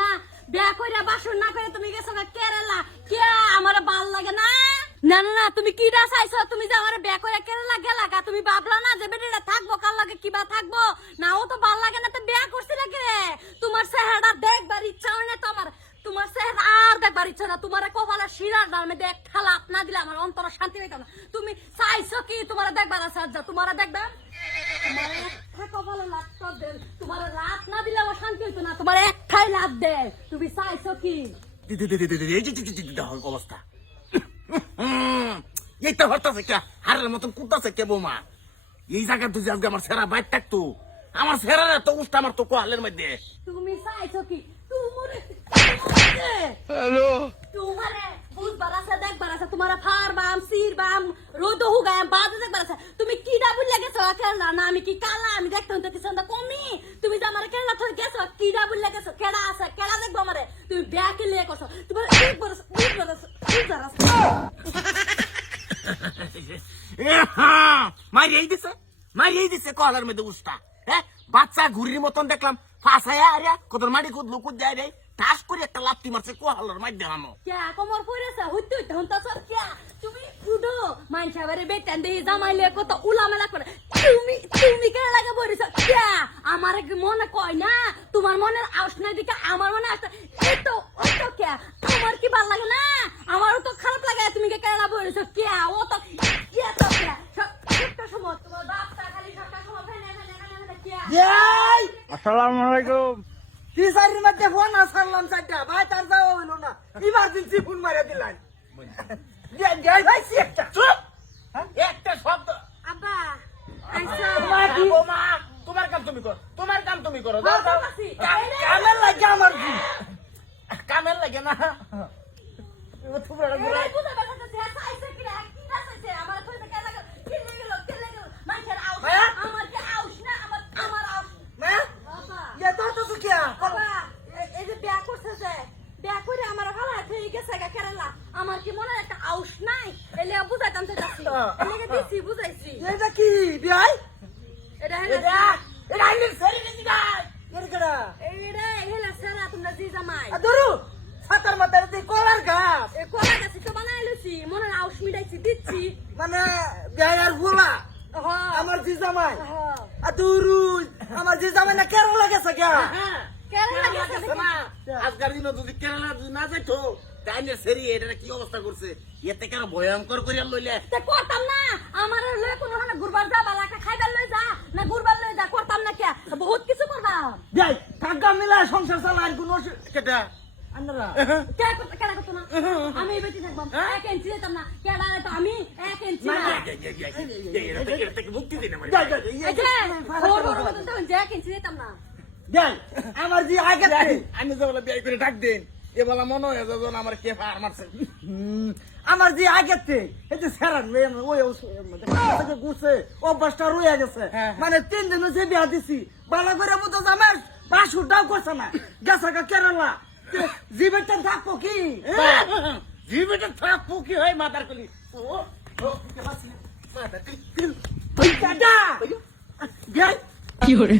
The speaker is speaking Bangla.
না বিয়া কইরা বাসন না করে তুমি গেছো কেরালা কে আমার ভাল লাগে না না না না তুমি কিডা চাইছো তুমি যে আমার বিয়া কইরা কেরালা গেলা গা তুমি ভাবলা না যে বেটিটা থাকবো কাল লাগে কিবা থাকবো না ও তো ভাল লাগে না তো বিয়া করছিস কে তোমার চেহারা দেখবার ইচ্ছা হয় না তোমার তোমার চেহারা আর দেখবার ইচ্ছা না তোমার কপালে শিরার দামে দেখ খালা আপনা দিলে আমার অন্তর শান্তি পাইতাম না তুমি চাইছো কি তোমার দেখবার আছে যা তোমার দেখবা তোমার রাত না দিলে আমার শান্তি হইতো না তোমার একটাই লাভ দে তুমি চাইছো কি অবস্থা এইটা হরতাছে কে হারের মতন কুদতাছে কে বৌমা এই জায়গা তুই আজকে আমার সেরা বাইর থাকতো আমার সেরা তো উষ্টা আমার তো কোয়ালের মধ্যে তুমি চাইছো কি তোমারে হ্যালো তোমারে বুঝবার আছে দেখবার আছে তোমার ফারবাম সিরবাম রোদ হুগাম বাজে দেখবার আছে তুমি কি ডাবুল লাগেছো কেলা না আমি কি কালা আমি দেখতে হতে কিছু না কমি তুমি যে আমার কেলা থেকে গেছো কি ডাবুল লাগেছো কেডা আছে কেডা দেখবো আমারে তুমি ব্যাকে লিয়ে করছো তোমার এক বরস মারিয়ে দিছে কলার মধ্যে উষ্টা হ্যাঁ বাচ্চা ঘুরির মতন দেখলাম ফাঁসায়া আরিয়া কত মাটি কুদলু কুদ যায় রে ঠাস করে একটা লাত্তি মারছে কোহালার মধ্যে হানো কে কোমর পড়েছে হইতে হইতে হন্তাছ কে তুমি ফুডো মানছা বারে বেটান দেই জামাইলে কত উলামেলা করে তুমি কে লাগে বরিছ কে আমার মনে কয় না তোমার মনের আউস নাই দিকে আমার মনে আসে এতো ওতো কে তোমার কি ভালো লাগে না আমারও তো খারাপ লাগে তুমি কে কেলা বরিছ কে ও তো কে তো কে সবটা সময় তোমার বাপটা খালি সবটা সময় ফেনে কে আসসালামু আলাইকুম। কি সারির মধ্যে ফোন আসলাম চারটা ভাই তার যাওয়া হইলো না ইমার্জেন্সি ফোন মারা দিলেন একটা শব্দ আব্বা আইসা বৌমা তোমার কাম তুমি করো তোমার কাম তুমি করো কামের লাগে আমার কি কামের লাগে না আমার কি মনে একটা আউস নাই এলে বুঝাইতাম দিছি বুঝাইছি এটা কি বিয়াই এটা এটা এটা আইলে সেরি দিছি গাই এর কড়া এইটা হেলা সারা তোমরা জি জামাই আদরু ছাতার মাথায় দি কলার গাছ এ কোলা গাছি তো বানাইলছি মনে আউস মিটাইছি দিচ্ছি মানে বিয়াই আর ফুলা হ্যাঁ আমার জি জামাই হ্যাঁ আদরু আমার জি জামাই না কেরলা গেছে গা কেরালা গেছে আজকাল দিন যদি কেরালা যদি না যাইতো তাইলে সেরি এটা কি অবস্থা করছে এতে কেন ভয়ঙ্কর করিয়া লইলে তে করতাম না আমার লয় কোন না ঘুরবার যা বালা একটা খাইবার লই যা না ঘুরবার লই যা করতাম না কে বহুত কিছু করবাম বিয়াই টাকা মিলা সংসার চালান কোন কেটা আন্নারা কে কেডা করতো না আমি বেটি থাকবাম এক ইঞ্চি দিতাম না কেডা তো আমি এক ইঞ্চি না মুক্তি দিন আমার এই যে ওর বড় কথা তো যে এক ইঞ্চি দিতাম না বিয়াই আমার জি আগে আমি যে বলে বিয়ে করে ডাক দেন এ বলা মনে হয় যখন আমার কে ফার মারছে আমার যে আগেতে এই যে সেরান ওই গুছে অভ্যাসটা রয়ে গেছে মানে 3 দিন যে বিয়া দিছি বালা করে মতো জামার বাসুটাও করছে না গেছে গা কেরালা জীবেরটা থাকবো কি জীবিত থাকবো কি হয় মাদার কলি বিয়াই কি করে